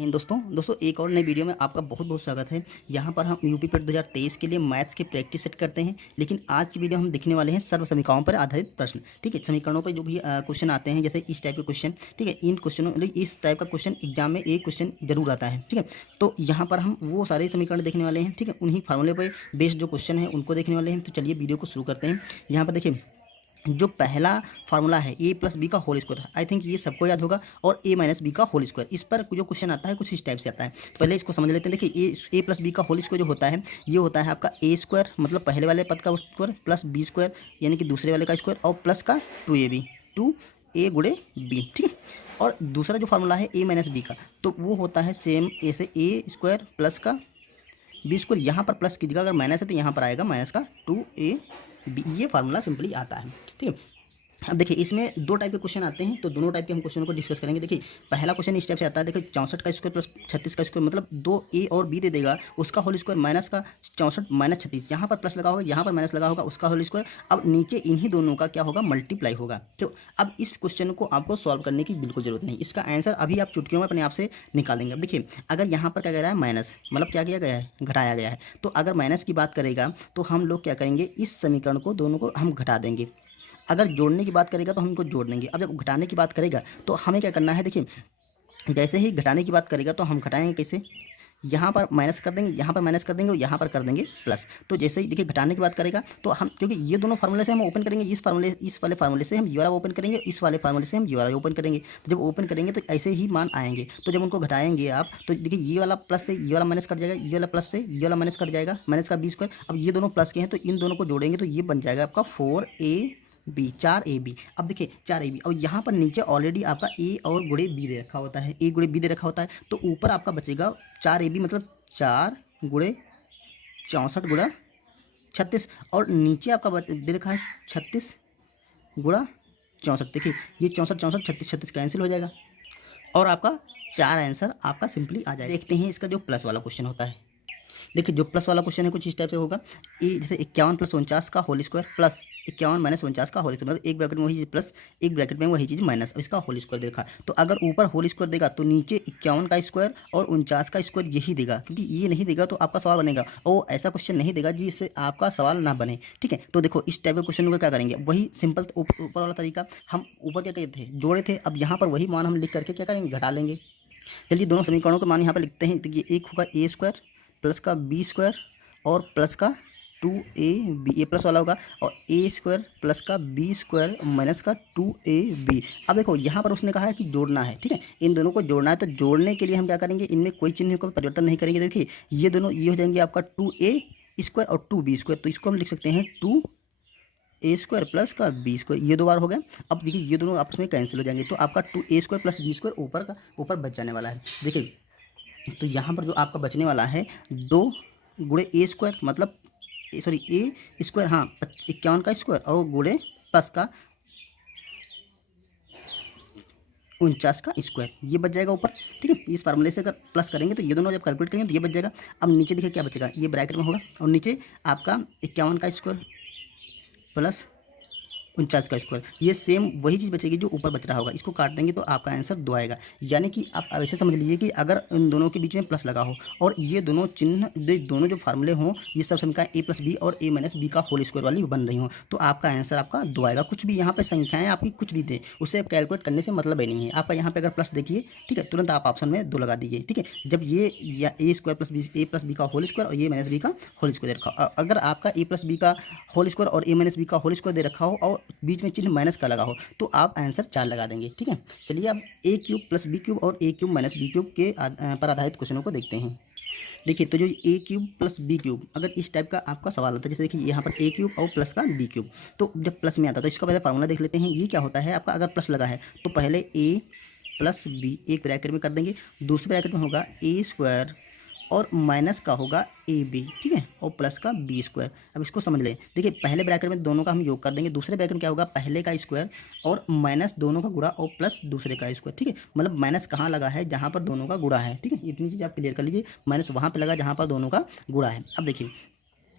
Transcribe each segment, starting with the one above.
दोस्तों एक और नई वीडियो में आपका बहुत बहुत स्वागत है। यहाँ पर हम यूपी पेट 2023 के लिए मैथ्स की प्रैक्टिस सेट करते हैं। लेकिन आज की वीडियो हम देखने वाले हैं सर्व समीकरणों पर आधारित प्रश्न। ठीक है, समीकरणों पर जो भी क्वेश्चन आते हैं, जैसे इस टाइप के क्वेश्चन। ठीक है, इन क्वेश्चनों इस टाइप का क्वेश्चन एग्जाम में एक क्वेश्चन जरूर आता है। ठीक है, तो यहाँ पर हम वो सारे समीकरण देखने वाले हैं। ठीक है, उन्हीं फार्मूले पर बेस्ड जो क्वेश्चन है उनको देखने वाले हैं। तो चलिए वीडियो को शुरू करते हैं। यहाँ पर देखिए, जो पहला फार्मूला है ए प्लस बी का होल स्क्वायर, आई थिंक ये सबको याद होगा, और ए माइनस बी का होल स्क्वायर। इस पर जो क्वेश्चन आता है कुछ इस टाइप से आता है। तो पहले इसको समझ लेते हैं। देखिए ए प्लस बी का होल स्क्वायर जो होता है, ये होता है आपका ए स्क्वायर मतलब पहले वाले पद का स्क्वायर प्लस बी स्क्वायर यानी कि दूसरे वाले का स्क्वायर और प्लस का 2ab, 2a गुणे बी। ठीक है, और दूसरा जो फार्मूला है ए माइनस बी का, तो वो होता है सेम ऐसे ए स्क्वायर प्लस का बी स्क्वायर। यहाँ पर प्लस की जगह अगर माइनस है तो यहाँ पर आएगा माइनस का 2ab। ये फार्मूला सिंपली आता है। ठीक है, अब देखिए इसमें दो टाइप के क्वेश्चन आते हैं, तो दोनों टाइप के हम क्वेश्चनों को डिस्कस करेंगे। देखिए पहला क्वेश्चन इस टाइप से आता है। देखिए 64 का स्क्वायर प्लस 36 का स्क्वायर मतलब 2a और b दे देगा, उसका होल स्क्वायर माइनस का 64 माइनस 36, यहाँ पर प्लस लगा होगा, यहाँ पर माइनस लगा होगा, उसका होल स्क्वायर। अब नीचे इन्हीं दोनों का क्या होगा, मल्टीप्लाई होगा। तो अब इस क्वेश्चन को आपको सॉल्व करने की बिल्कुल जरूरत नहीं, इसका आंसर अभी आप चुटकियों में अपने आप से निकाल देंगे। अब देखिए अगर यहाँ पर क्या कह रहा है माइनस, मतलब क्या किया गया है, घटाया गया है। तो अगर माइनस की बात करेगा तो हम लोग क्या करेंगे, इस समीकरण को दोनों को हम घटा देंगे। अगर जोड़ने की बात करेगा तो हम इनको जोड़ देंगे। अब जब घटाने की बात करेगा तो हमें क्या करना है, देखिए जैसे ही घटाने की बात करेगा तो हम घटाएंगे कैसे, यहाँ पर माइनस कर देंगे, यहाँ पर माइनस कर देंगे और यहाँ पर कर देंगे प्लस। तो जैसे ही देखिए घटाने की बात करेगा तो हम, क्योंकि ये दोनों फार्मूले से हम ओपन करेंगे, इस वाले फार्मूले से हम ये वाला ओपन करेंगे, इस वाले फार्मूले से हम ये वाला ओपन करेंगे। तो जब ओपन करेंगे तो ऐसे ही मान आएंगे। तो जब उनको घटाएंगे आप तो देखिए ये वाला प्लस से ये वाला माइनस कट जाएगा, ये वाला प्लस से ये वाला माइनस कट जाएगा, माइनस का बी स्क्वायर। अब ये दोनों प्लस के हैं तो इन दोनों को जोड़ेंगे तो ये बन जाएगा आपका 4ab, 4ab। अब देखिए 4ab, और यहाँ पर नीचे ऑलरेडी आपका ए और गुणे बी दे रखा होता है, ए गुणे बी दे रखा होता है। तो ऊपर आपका बचेगा 4ab मतलब 4 गुणे 64 गुणा 36, और नीचे आपका दे रखा है 36 गुणा 64। देखिए ये 64 64 36 36 कैंसिल हो जाएगा और आपका 4 आंसर आपका सिंपली आ जाएगा। देखते हैं इसका जो प्लस वाला क्वेश्चन होता है। देखिए जो प्लस वाला क्वेश्चन है कुछ इस टाइप से होगा, ए जैसे 51 प्लस 49 का होल स्क्वायर प्लस 51 माइनस 49 का होल स्क्वायर, मतलब एक ब्रैकेट में वही चीज़ प्लस, एक ब्रैकेट में वही चीज़ माइनस, इसका होल स्क्वायर देखा। तो अगर ऊपर होल स्क्वायर देगा तो नीचे 51 का स्क्वायर और 49 का स्क्वायर यही देगा, क्योंकि ये नहीं देगा तो आपका सवाल बनेगा, और ऐसा क्वेश्चन नहीं देगा जिससे आपका सवाल ना बने। ठीक है, तो देखो इस टाइप के क्वेश्चन को क्या करेंगे, वही सिंपल ऊपर वाला तरीका, हम ऊपर क्या कहते थे, जोड़े थे। अब यहाँ पर वही मान हम लिख करके क्या करेंगे, घटा लेंगे। चलिए दोनों समीकरणों के मान यहाँ पर लिखते हैं। तो ये एक होगा ए स्क्वायर प्लस का बी स्क्वायर और प्लस का 2ab, ए प्लस वाला होगा, और ए स्क्वायर प्लस का बी स्क्वायर माइनस का 2ab। अब देखो यहाँ पर उसने कहा है कि जोड़ना है। ठीक है, इन दोनों को जोड़ना है, तो जोड़ने के लिए हम क्या करेंगे, इनमें कोई चिन्ह को परिवर्तन नहीं करेंगे। देखिए ये दोनों ये हो जाएंगे आपका 2a स्क्वायर और 2b स्क्वायर, तो इसको हम लिख सकते हैं 2a स्क्वायर प्लस का बी स्क्वायर, ये दो बार हो गए। अब देखिए ये दोनों आपस में कैंसिल हो जाएंगे, तो आपका 2a square plus B square ऊपर बच जाने वाला है। देखिए तो यहाँ पर जो आपका बचने वाला है 2 गुणे ए स्क्वायर मतलब सॉरी ए स्क्वायर, हाँ 51 का स्क्वायर और गुणे प्लस का 49 का स्क्वायर, ये बच जाएगा ऊपर। ठीक है, इस फार्मूले से अगर प्लस करेंगे तो ये दोनों जब कैलकुलेट करेंगे तो ये बच जाएगा। अब नीचे देखिए क्या बचेगा, ये ब्रैकेट में होगा और नीचे आपका 51 का स्क्वायर प्लस 49 का स्क्वायर, ये सेम वही चीज़ बचेगी जो ऊपर बच रहा होगा। इसको काट देंगे तो आपका आंसर 2 आएगा। यानी कि आप ऐसे समझ लीजिए कि अगर इन दोनों के बीच में प्लस लगा हो और ये दोनों चिन्ह, दोनों जो फार्मूले हों, ये सब समीकरण ए प्लस बी और ए माइनस बी का होल स्क्वायर वाली बन रही हो, तो आपका आंसर आपका 2 आएगा। कुछ भी यहाँ पर संख्याएँ आपकी कुछ भी दें, उससे कैलकुलेट करने से मतलब ही नहीं है। आपका यहाँ पर अगर प्लस देखिए, ठीक है, तुरंत आप ऑप्शन में 2 लगा दीजिए। ठीक है, जब ये या ए स्क्वायर प्लस बी का होल स्क्वायर और ए माइनस बी का होल स्क्वायर दे रखा हो, अगर आपका ए प्लस बी का होल स्क्वायर और ए माइनस बी का होल स्क्वायर दे रखा हो और बीच में चिन्ह माइनस का लगा हो, तो आप आंसर 4 लगा देंगे। ठीक है, चलिए अब ए क्यूब प्लस बी क्यूब और ए क्यूब माइनस बी क्यूब के पर आधारित क्वेश्चनों को देखते हैं। देखिए तो जो ए क्यूब प्लस बी क्यूब, अगर इस टाइप का आपका सवाल होता है, जैसे देखिए यहाँ पर ए क्यूब और प्लस का बी क्यूब, तो जब प्लस में आता है तो इसका पहले फार्मूला देख लेते हैं। ये क्या होता है आपका, अगर प्लस लगा है तो पहले ए प्लस बी एक ब्रैकेट में कर देंगे, दूसरे ब्रैकेट में होगा ए स्क्वायर और माइनस का होगा ए बी, ठीक है, और प्लस का बी स्क्वायर। अब इसको समझ लें। देखिए पहले ब्रैकेट में दोनों का हम योग कर देंगे, दूसरे ब्रैकेट में क्या होगा, पहले का स्क्वायर और माइनस दोनों का गुणा और प्लस दूसरे का स्क्वायर। ठीक है, मतलब माइनस कहाँ लगा है, जहाँ पर दोनों का गुणा है। ठीक है, इतनी चीज़ आप क्लियर कर लीजिए, माइनस वहाँ पर लगा जहाँ पर दोनों का गुणा है। अब देखिए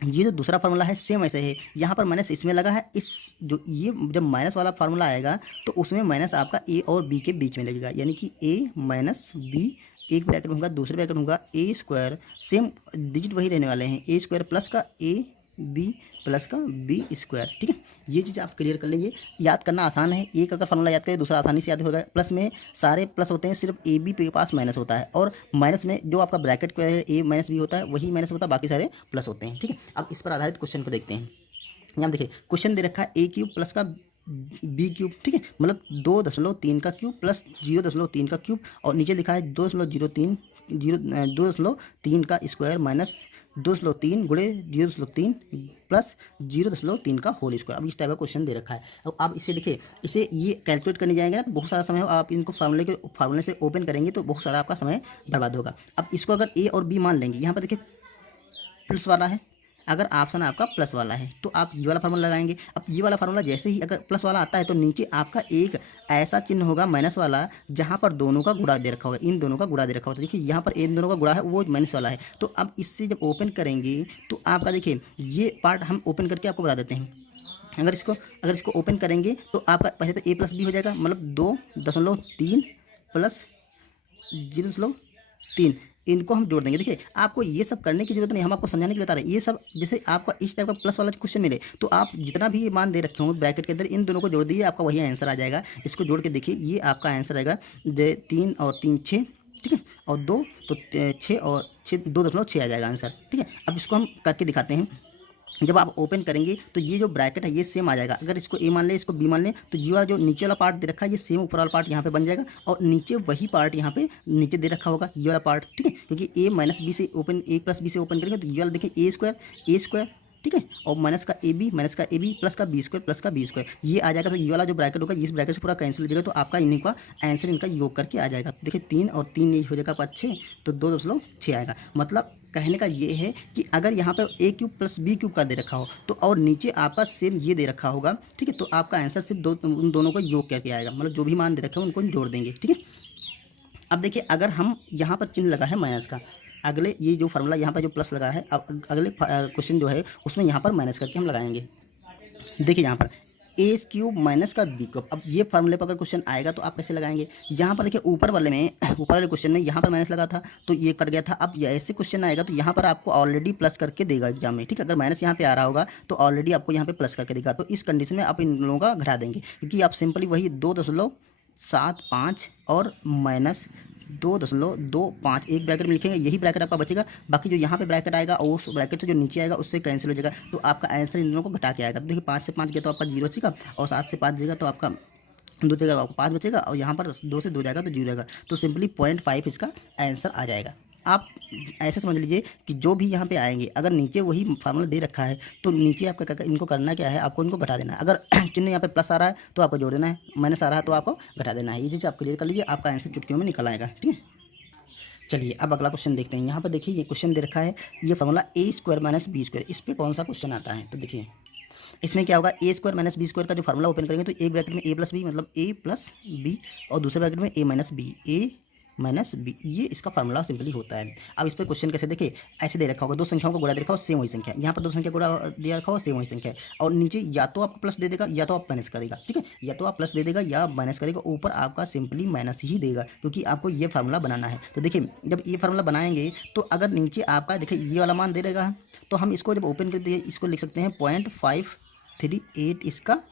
ये जो दूसरा फार्मूला है सेम ऐसे है, यहाँ पर माइनस इसमें लगा है, इस जो ये जब माइनस वाला फार्मूला आएगा तो उसमें माइनस आपका ए और बी के बीच में लगेगा, यानी कि ए माइनस बी एक ब्रैकेट में होगा, दूसरे ब्रैकेट में होगा ए स्क्वायर, सेम डिजिट वही रहने वाले हैं, ए स्क्वायर प्लस का ए बी प्लस का बी स्क्वायर। ठीक है, ये चीज़ आप क्लियर कर लेंगे। याद करना आसान है, एक अगर फॉर्मूला याद करें दूसरा आसानी से याद होगा। प्लस में सारे प्लस होते हैं, सिर्फ ए बी के पास माइनस होता है, और माइनस में जो आपका ब्रैकेट का है ए माइनस बी होता है वही माइनस होता है, बाकी सारे प्लस होते हैं। ठीक है, अब इस पर आधारित क्वेश्चन को देखते हैं। यहाँ देखिए क्वेश्चन दे रखा है ए क्यूब प्लस का बी क्यूब। ठीक है, मतलब 2.3 का क्यूब प्लस 0.3 का क्यूब, और नीचे लिखा है 2.3 का स्क्वायर माइनस 2.3 गुणे 0.3 प्लस 0.3 का होल स्क्वायर। अब इस टाइप का क्वेश्चन दे रखा है। अब आप इसे देखिए, इसे ये कैलकुलेट करने जाएंगे ना तो बहुत सारा समय आप इनको फार्मूले से ओपन करेंगे तो बहुत सारा आपका समय बर्बाद होगा। अब इसको अगर ए और बी मान लेंगे, यहाँ पर देखिए प्लस वाला है, अगर ऑप्शन आपका प्लस वाला है तो आप ये वाला फार्मूला लगाएंगे। अब ये वाला फार्मूला जैसे ही अगर प्लस वाला आता है तो नीचे आपका एक ऐसा चिन्ह होगा माइनस वाला, जहाँ पर दोनों का गुणा दे रखा होगा, इन दोनों का गुणा दे रखा होगा। तो देखिए यहाँ पर इन दोनों का गुणा है वो माइनस वाला है। तो अब इससे जब ओपन करेंगे तो आपका देखिए ये पार्ट हम ओपन करके आपको बता देते हैं। अगर इसको ओपन करेंगे तो आपका पहले तो ए प्लस बी हो जाएगा, मतलब 2.3 प्लस 0.3, इनको हम जोड़ देंगे। देखिए आपको ये सब करने की जरूरत नहीं, हम आपको समझाने के लिए बता रहे हैं। ये सब जैसे आपका इस टाइप का प्लस वाला क्वेश्चन मिले तो आप जितना भी ये मान दे रखे होंगे ब्रैकेट के अंदर, इन दोनों को जोड़ दीजिए, आपका वही आंसर आ जाएगा। इसको जोड़ के देखिए, ये आपका आंसर आएगा 3 और 3 6, ठीक है, और 2 तो 6 और 6 2.6 आ जाएगा आंसर। ठीक है, अब इसको हम करके दिखाते हैं। जब आप ओपन करेंगे तो ये जो ब्रैकेट है ये सेम आ जाएगा। अगर इसको ए मान ले, इसको बी मान ले, तो ये वाला जो नीचे वाला पार्ट दे रखा है ये सेम ऊपर वाला पार्ट यहाँ पे बन जाएगा, और नीचे वही पार्ट यहाँ पे नीचे दे रखा होगा ये वाला पार्ट। ठीक है, क्योंकि ए माइनस बी से ओपन, ए प्लस बी से ओपन करेंगे तो ये वाला देखिए ए स्क्वायर, ठीक है, और माइनस का ए बी प्लस का बी स्क्वायर ये आ जाएगा। तो ये वाला जो ब्रैकेट होगा इस ब्रैकेट से पूरा कैंसिल हो जाएगा, तो आपका इन्हीं का आंसर इनका योग करके आ जाएगा। तो देखिए 3 और 3 ये हो जाएगा आपका 6, तो 2.6 आएगा। मतलब कहने का ये है कि अगर यहाँ पर ए क्यूब प्लस बी क्यूब का दे रखा हो तो और नीचे आपका सेम ये दे रखा होगा, ठीक है, तो आपका आंसर सिर्फ उन दोनों को योग करके आएगा, मतलब जो भी मान दे रखे हो उनको जोड़ देंगे। ठीक है, अब देखिए अगर हम यहाँ पर चिन्ह लगा है माइनस का, अगले ये जो फार्मूला यहाँ पर जो प्लस लगा है, अब अगले क्वेश्चन जो है उसमें यहाँ पर माइनस करके हम लगाएंगे। देखिए यहाँ पर ए क्यूब माइनस का बी क्यूब। अब ये फार्मूले पर अगर क्वेश्चन आएगा तो आप कैसे लगाएंगे? यहाँ पर देखिए ऊपर वाले क्वेश्चन में यहाँ पर माइनस लगा था तो ये कट गया था। अब ऐसे क्वेश्चन आएगा तो यहाँ पर आपको ऑलरेडी प्लस करके देगा एग्जाम में। ठीक है, अगर माइनस यहाँ पे आ रहा होगा तो ऑलरेडी आपको यहाँ पे प्लस करके देगा। तो इस कंडीशन में आप इन लोगों का घटा देंगे, क्योंकि आप सिंपली वही 2.75 और माइनस 2.25 एक ब्रैकेट में लिखेंगे, यही ब्रैकेट आपका बचेगा। बाकी जो यहाँ पे ब्रैकेट आएगा और उस ब्रैकेट से जो नीचे आएगा उससे कैंसिल हो जाएगा, तो आपका आंसर इन दोनों को घटा के आएगा। तो देखिए 5 से 5 गया तो आपका 0 बचेगा, और 7 से 5 जाएगा तो आपका 2 जगह आपको 5 बचेगा, और यहाँ पर 2 से 2 जाएगा तो 0 रहेगा। तो सिंपली 0.5 इसका आंसर आ जाएगा। आप ऐसे समझ लीजिए कि जो भी यहाँ पे आएंगे अगर नीचे वही फार्मूला दे रखा है तो नीचे आपका इनको करना क्या है, आपको इनको घटा देना है। अगर चिन्ह यहाँ पे प्लस आ रहा है तो आपको जोड़ देना है, माइनस आ रहा है तो आपको घटा देना है। ये चीज़ आप क्लियर कर लीजिए, आपका आंसर चुटकियों में निकल आएगा। ठीक है, चलिए अब अगला क्वेश्चन देखते हैं। यहाँ पर देखिए ये क्वेश्चन दे रखा है, ये फार्मूला ए स्क्वायर माइनस बी स्क्वायर, इस पर कौन सा क्वेश्चन आता है? तो देखिए इसमें क्या होगा, ए स्क्वायर माइनस बी स्क्वायर का जो फार्मूला ओपन करेंगे तो एक ब्रैकेट में ए प्लस बी मतलब ए प्लस बी, और दूसरे ब्रैकेट में ए माइनस बी, ये इसका फार्मूला सिंपली होता है। अब इस पर क्वेश्चन कैसे देखिए, ऐसे दे रखा होगा, दो संख्याओं को गुणा दे रखा हो सेम वही संख्या, यहाँ पर दो संख्या गुणा दे रखा हो सेम वही संख्या है, और नीचे या तो आपको प्लस दे देगा या तो आप माइनस करेगा। ठीक है, या तो आप प्लस दे देगा या माइनस करेगा, ऊपर आपका सिंपली माइनस ही देगा, क्योंकि आपको ये फार्मूला बनाना है। तो देखिए जब ये फार्मूला बनाएंगे तो अगर नीचे आपका देखिए ये वाला मान दे रहेगा, तो हम इसको जब ओपन करते हैं इसको लिख सकते हैं 0.538 इसका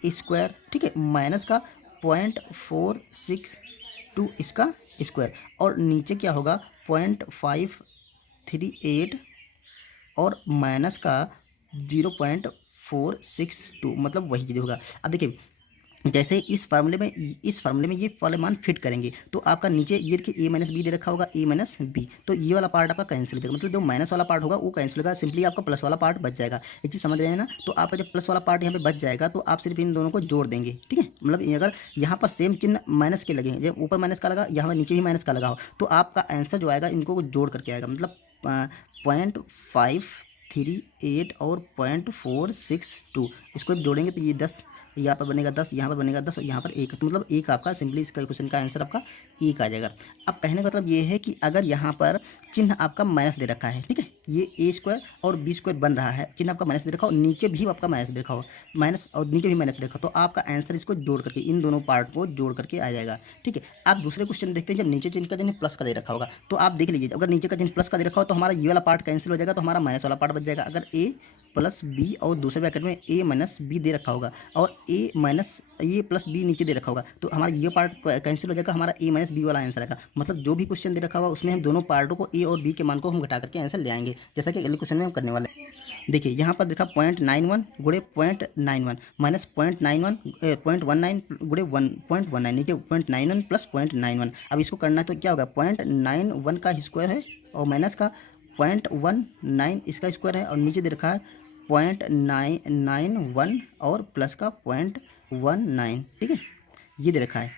स्क्वायर, ठीक है, माइनस का 0.462 इसका स्क्वायर, और नीचे क्या होगा 0.538 और माइनस का 0.462, मतलब वही चीज़ होगा। अब देखिए जैसे इस फार्मूले में ये वाले मान फिट करेंगे तो आपका नीचे ये देखिए ए माइनस बी दे रखा होगा, ए माइनस बी, तो ये वाला पार्ट आपका कैंसिल हो जाएगा, मतलब जो माइनस वाला पार्ट होगा वो कैंसिल होगा, सिंपली आपका प्लस वाला पार्ट बच जाएगा। एक चीज़ समझ रहे हैं ना? तो आपका जब प्लस वाला पार्ट यहाँ पे बच जाएगा तो आप सिर्फ इन दोनों को जोड़ देंगे। ठीक है, मतलब अगर यहाँ पर सेम चिन्ह माइनस के लगे, जब ऊपर माइनस का लगा यहाँ नीचे भी माइनस का लगा हो, तो आपका आंसर जो आएगा इनको जोड़ करके आएगा, मतलब 0.538 और 0.462, इसको जोड़ेंगे तो ये 10, यहाँ पर बनेगा 10, यहाँ पर बनेगा 10, और यहाँ पर 1, तो मतलब 1 आपका सिंपली इसका क्वेश्चन का आंसर आपका 1 आ जाएगा। अब कहने का मतलब ये है कि अगर यहाँ पर चिन्ह आपका माइनस दे रखा है, ठीक है, ये ए स्क्वायर और बी स्क्वायर बन रहा है, चिन्ह आपका माइनस दे रखा हो, नीचे भी आपका माइनस दे रखा हो, माइनस और नीचे भी माइनस दे रखा हो, तो आपका आंसर इसको जोड़ करके इन दोनों पार्ट को जोड़ करके आ जाएगा। ठीक है, आप दूसरे क्वेश्चन देखते हैं। जब नीचे चिन्ह का चिन्ह प्लस का दे रखा होगा तो आप देख लीजिए, अगर नीचे का चिन्ह प्लस का दे रखा हो तो हमारा ये वाला पार्ट कैंसिल हो जाएगा, तो हमारा माइनस वाला पार्ट बच जाएगा। अगर ए प्लस बी और दूसरे ब्रैकेट में ए माइनस बी दे रखा होगा और ए माइनस ए प्लस बी नीचे दे रखा होगा तो हमारा ये पार्ट कैंसिल हो जाएगा, हमारा ए माइनस बी वाला आंसर आएगा। मतलब जो भी क्वेश्चन दे रखा होगा उसमें हम दोनों पार्टों को ए और बी के मान को हम घटा करके आंसर ले आएंगे, जैसा कि अगले क्वेश्चन में हम करने वाले हैं। देखिए यहाँ पर देखा 0.91 गुणे 0.91 माइनस 0.91 0.19 गुणे 1.19, नीचे 0.91 प्लस 0.91। अब इसको करना है तो क्या होगा, 0.91 का स्क्वायर है और माइनस का 0.19 इसका स्क्वायर है और नीचे दे रखा है 0.991 और प्लस का 0.19। ठीक है, ये दे रखा है।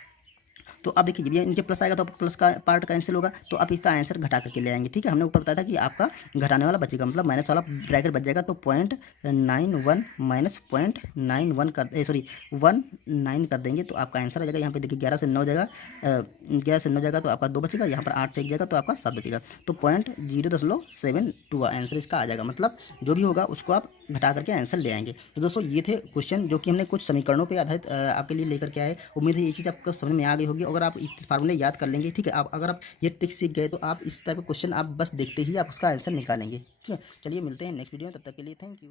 तो अब देखिए ये नीचे प्लस आएगा तो प्लस का पार्ट कैंसिल होगा, तो आप इसका आंसर घटा करके ले आएंगे। ठीक है, हमने ऊपर बताया था कि आपका घटाने वाला बचेगा, मतलब माइनस वाला ब्रैकेट बच जाएगा, तो 0.91 माइनस 0.91 कर सॉरी 19 कर देंगे तो आपका आंसर आ जाएगा। यहाँ पे देखिए 11 से 9 जाएगा, 11 से 9 जाएगा तो आपका 2 बचेगा, यहाँ पर 8 चेक जाएगा तो आपका 7 बचेगा, तो 0.072 आंसर इसका आ जाएगा। मतलब जो भी होगा उसको आप घटा करके आंसर ले आएंगे। तो दोस्तों ये थे क्वेश्चन जो कि हमने कुछ समीकरणों पर आधारित आपके लिए लेकर के आए। उम्मीद है ये चीज़ आपको समझ में आ गई होगी। अगर आप इस फार्मूले याद कर लेंगे, ठीक है, आप अगर आप ये ट्रिक सीख गए तो आप इस टाइप का क्वेश्चन आप बस देखते ही आप उसका आंसर निकालेंगे। ठीक है, चलिए मिलते हैं नेक्स्ट वीडियो में, तब तक के लिए थैंक यू।